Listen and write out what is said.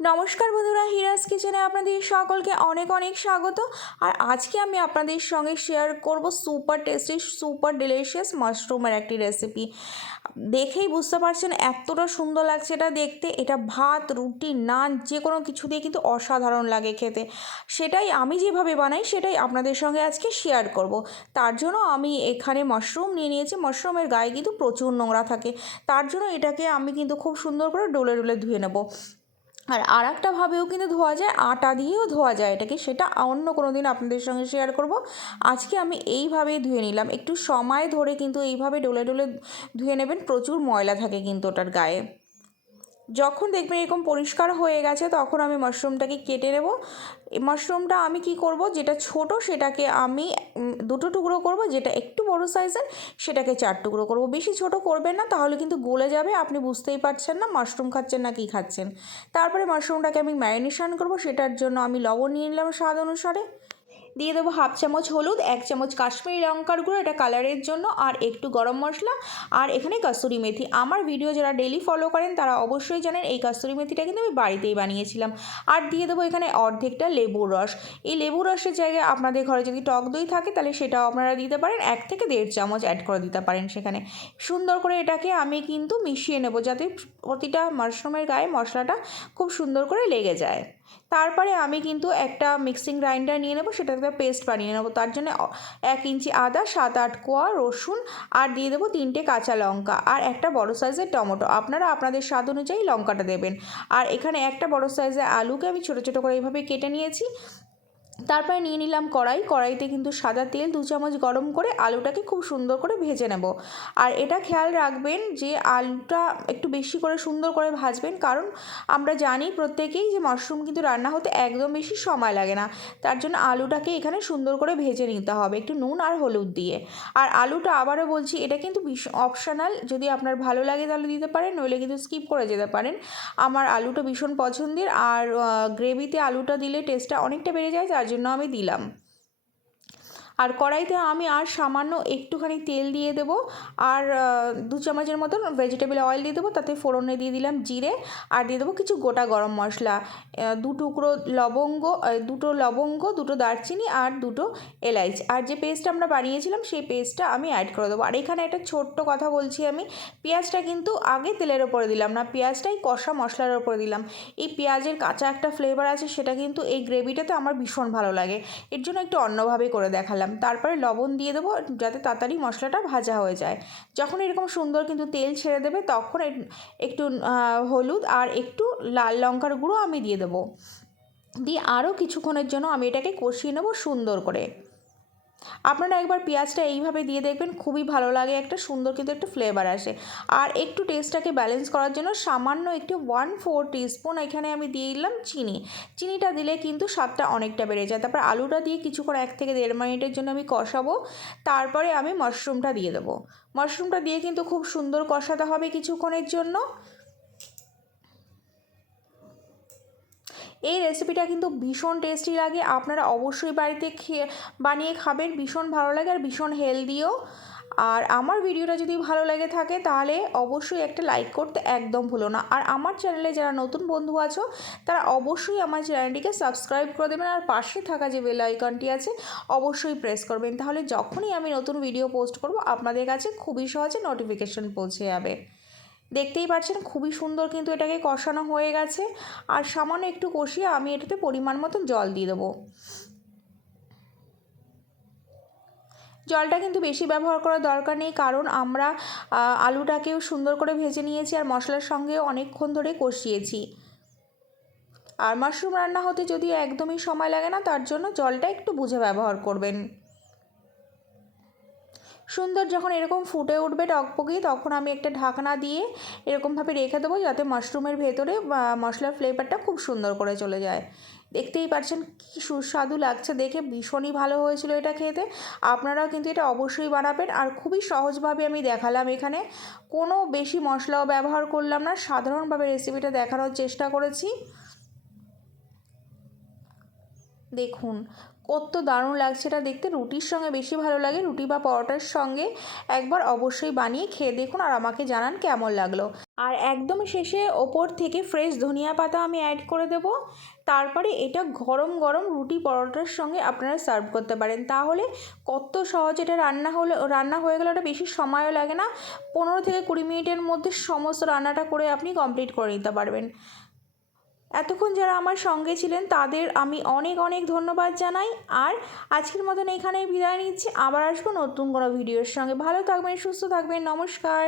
নমস্কার বন্ধুরা, হিরাজ কিচেনে আপনাদের সকলকে অনেক অনেক স্বাগত। আর আজকে আমি আপনাদের সঙ্গে শেয়ার করব সুপার টেস্টি সুপার ডিলিশিয়াস মাশরুমের একটি রেসিপি দেখেই বুঝতে পারছেন এতটা সুন্দর লাগছে এটা দেখতে। এটা ভাত, রুটি, নান, যে কোনো কিছু দিয়ে কিন্তু অসাধারণ লাগে খেতে। সেটাই আমি যেভাবে বানাই, সেটাই আপনাদের সঙ্গে আজকে শেয়ার করব। তার জন্য আমি এখানে মাশরুম নিয়ে নিয়েছি। মাশরুমের গায়ে কিন্তু প্রচুর নোংরা থাকে। তার জন্য এটাকে আমি কিন্তু খুব সুন্দর করে ডোলে ডোলে ধুয়ে নেব। আর আর একটাভাবেও কিন্তু ধোয়া যায়, আটা দিয়েও ধোয়া যায় এটাকে, সেটা অন্য কোনো দিন আপনাদের সঙ্গে শেয়ার করব। আজকে আমি এইভাবেই ধুয়ে নিলাম, একটু সময় ধরে কিন্তু এইভাবে ডোলে ডোলে ধুয়ে নেবেন, প্রচুর ময়লা থাকে কিন্তু ওটার গায়ে। যখন দেখবেন এরকম পরিষ্কার হয়ে গেছে, তখন আমি মাশরুমটাকে কেটে নেব। মাশরুমটা আমি কি করব, যেটা ছোট সেটাকে আমি দুটো টুকরো করব, যেটা একটু বড় সাইজের সেটাকে চার টুকরো করব। বেশি ছোট করবেন না, তাহলে কিন্তু গলে যাবে, আপনি বুঝতেই পারছেন না মাশরুম খাচ্ছেন না কি খাচ্ছেন। তারপরে মাশরুমটাকে আমি ম্যারিনেশন করব, সেটার জন্য আমি লবণ নিয়ে নিলাম স্বাদ অনুসারে। দিয়ে দেবো হাফ চামচ হলুদ, এক চামচ কাশ্মীরি লঙ্কার গুঁড়ো, এটা কালারের জন্য, আর একটু গরম মশলা, আর এখানে কস্তুরি মেথি। আমার ভিডিও যারা ডেলি ফলো করেন, তারা অবশ্যই জানেন এই কস্তুরি মেথিটা কিন্তু আমি বাড়িতেই বানিয়েছিলাম। আর দিয়ে দেবো এখানে অর্ধেকটা লেবুর রস। এই লেবুর রসের জায়গায় আপনাদের ঘরে যদি টক দই থাকে, তাহলে সেটাও আপনারা দিতে পারেন। এক থেকে দেড় চামচ অ্যাড করে দিতে পারেন সেখানে। সুন্দর করে এটাকে আমি কিন্তু মিশিয়ে নেব, যাতে প্রতিটা মাশরুমের গায়ে মশলাটা খুব সুন্দর করে লেগে যায়। তারপরে আমি কিন্তু একটা মিক্সিং গ্রাইন্ডার নিয়ে নেব সেটা একটা পেস্ট বানিয়ে নেব। তার জন্য এক ইঞ্চি আদা, সাত আট কোয়া, রসুন, আর দিয়ে দেবো তিনটে কাঁচা লঙ্কা, আর একটা বড়ো সাইজের টমেটো। আপনারা আপনাদের স্বাদ অনুযায়ী লঙ্কাটা দেবেন। আর এখানে একটা বড়ো সাইজের আলুকে আমি ছোটো ছোটো করে এইভাবে কেটে নিয়েছি। তারপরে নিয়ে নিলাম কড়াই। কড়াইতে কিন্তু সাদা তেল দু চামচ গরম করে আলুটাকে খুব সুন্দর করে ভেজে নেব। আর এটা খেয়াল রাখবেন যে আলুটা একটু বেশি করে সুন্দর করে ভাজবেন, কারণ আমরা জানি প্রত্যেকেই যে মাশরুম কিন্তু রান্না হতে একদম বেশি সময় লাগে না। তার জন্য আলুটাকে এখানে সুন্দর করে ভেজে নিতে হবে, একটু নুন আর হলুদ দিয়ে। আর আলুটা আবারও বলছি, এটা কিন্তু অপশনাল। যদি আপনার ভালো লাগে তাহলে দিতে পারেন, নইলে কিন্তু স্কিপ করে যেতে পারেন। আমার আলুটা ভীষণ পছন্দের, আর গ্রেভিতে আলুটা দিলে টেস্টটা অনেকটা বেড়ে যায়, তার জন্য আমি দিলাম। আর কড়াইতে আমি আর সামান্য একটুখানি তেল দিয়ে দেব আর দু চামচের মতন ভেজিটেবল অয়েল দিয়ে দেবো, তাতে ফোড়নে দিয়ে দিলাম জিরে আর দিয়ে দেবো কিছু গোটা গরম মশলা। দু টুকরো লবঙ্গ দুটো লবঙ্গ, দুটো দারচিনি আর দুটো এলাইচ। আর যে পেস্ট আমরা বানিয়েছিলাম, সেই পেস্টটা আমি অ্যাড করে দেবো। আর এখানে একটা ছোট্ট কথা বলছি আমি, পেঁয়াজটা কিন্তু আগে তেলের ওপরে দিলাম না, পেঁয়াজটাই কষা মশলার ওপরে দিলাম। এই পেঁয়াজের কাঁচা একটা ফ্লেভার আছে, সেটা কিন্তু এই গ্রেভিটাতে আমার ভীষণ ভালো লাগে। এর জন্য একটু অন্যভাবে করে দেখালাম। তারপরে লবণ দিয়ে দেবো যাতে তাড়াতাড়ি মশলাটা ভাজা হয়ে যায়। যখন এরকম সুন্দর কিন্তু তেল ছেড়ে দেবে, তখন একটু হলুদ আর একটু লাল লঙ্কার গুঁড়ো আমি দিয়ে দেবো। দিয়ে আরও কিছুক্ষণের জন্য আমি এটাকে কষিয়ে নেব সুন্দর করে। আপনারা একবার পেঁয়াজটা এইভাবে দিয়ে দেখবেন, খুবই ভালো লাগে, একটা সুন্দর কিন্তু একটা ফ্লেভার আসে। আর একটু টেস্টটাকে ব্যালেন্স করার জন্য সামান্য একটু ওয়ান ফোর টিস্পুন এখানে আমি দিয়ে দিলাম চিনি। চিনিটা দিলে কিন্তু স্বাদটা অনেকটা বেড়ে যায়। তারপর আলুটা দিয়ে কিছুক্ষণ এক থেকে দেড় মিনিটের জন্য আমি কষাবো। তারপরে আমি মাশরুমটা দিয়ে দেবো। মাশরুমটা দিয়ে কিন্তু খুব সুন্দর কষাতে হবে কিছুক্ষণের জন্য। এই রেসিপিটা কিন্তু ভীষণ টেস্টি লাগে। আপনারা অবশ্যই বাড়িতে খেয়ে, বানিয়ে খাবেন। ভীষণ ভালো লাগে আর ভীষণ হেলদিও আর আমার ভিডিওটা যদি ভালো লাগে থাকে, তাহলে অবশ্যই একটা লাইক করতে একদম ভুলো না। আর আমার চ্যানেলে যারা নতুন বন্ধু আছো, তারা অবশ্যই আমার চ্যানেলটিকে সাবস্ক্রাইব করে দেবেন। আর পাশে থাকা যে বেল আইকনটি আছে, অবশ্যই প্রেস করবেন। তাহলে যখনই আমি নতুন ভিডিও পোস্ট করব, আপনাদের কাছে খুবই সহজে নোটিফিকেশন পৌঁছে যাবে। দেখতেই পাচ্ছেন খুবই সুন্দর কিন্তু এটাকে কষানো হয়ে গেছে। আর সামান্য একটু কষিয়ে আমি এটাতে পরিমাণ মতন জল দিয়ে দেবো। জলটা কিন্তু বেশি ব্যবহার করার দরকার নেই কারণ আমরা আলুটাকেও সুন্দর করে ভেজে নিয়েছি আর মশলার সঙ্গেও অনেকক্ষণ ধরে কষিয়েছি। আর মাশরুম রান্না হতে যদি একদমই সময় লাগে না তার জন্য জলটা একটু বুঝে ব্যবহার করবেন। সুন্দর যখন এরকম ফুটে উঠবে টকপকি তখন আমি একটা ঢাকনা দিয়ে এরকমভাবে রেখে দেবো যাতে মাশরুমের ভেতরে মশলার ফ্লেভারটা খুব সুন্দর করে চলে যায়। দেখতেই পাচ্ছেন কী সুস্বাদু লাগছে দেখে, ভীষণই ভালো হয়েছিল এটা খেতে। আপনারাও কিন্তু এটা অবশ্যই বানাবেন। আর খুবই সহজভাবে আমি দেখালাম এখানে। কোনো বেশি মশলাও ব্যবহার করলাম না, সাধারণভাবে রেসিপিটা দেখানোর চেষ্টা করেছি। দেখুন কত দারুণ লাগছে এটা দেখতে। রুটির সঙ্গে বেশি ভালো লাগে। রুটি বা পরোটার সঙ্গে একবার অবশ্যই বানিয়ে খেয়ে দেখুন আর আমাকে জানান কেমন লাগল। আর একদম শেষে ওপর থেকে ফ্রেশ ধনিয়া পাতা আমি অ্যাড করে দেবো। তারপরে এটা গরম গরম রুটি পরোটার সঙ্গে আপনারা সার্ভ করতে পারেন। তাহলে কত সহজ এটা রান্না হলে, রান্না হয়ে গেলে ওটা বেশি সময়ও লাগে না। পনেরো থেকে কুড়ি মিনিটের মধ্যে সমস্ত রান্নাটা করে আপনি কমপ্লিট করে নিতে পারবেন। এতক্ষণ যারা আমার সঙ্গে ছিলেন, তাদের আমি অনেক অনেক ধন্যবাদ জানাই। আর আজকের মতন এখানেই বিদায় নিচ্ছি। আবার আসব নতুন কোনো ভিডিওর সঙ্গে। ভালো থাকবেন, সুস্থ থাকবেন। নমস্কার।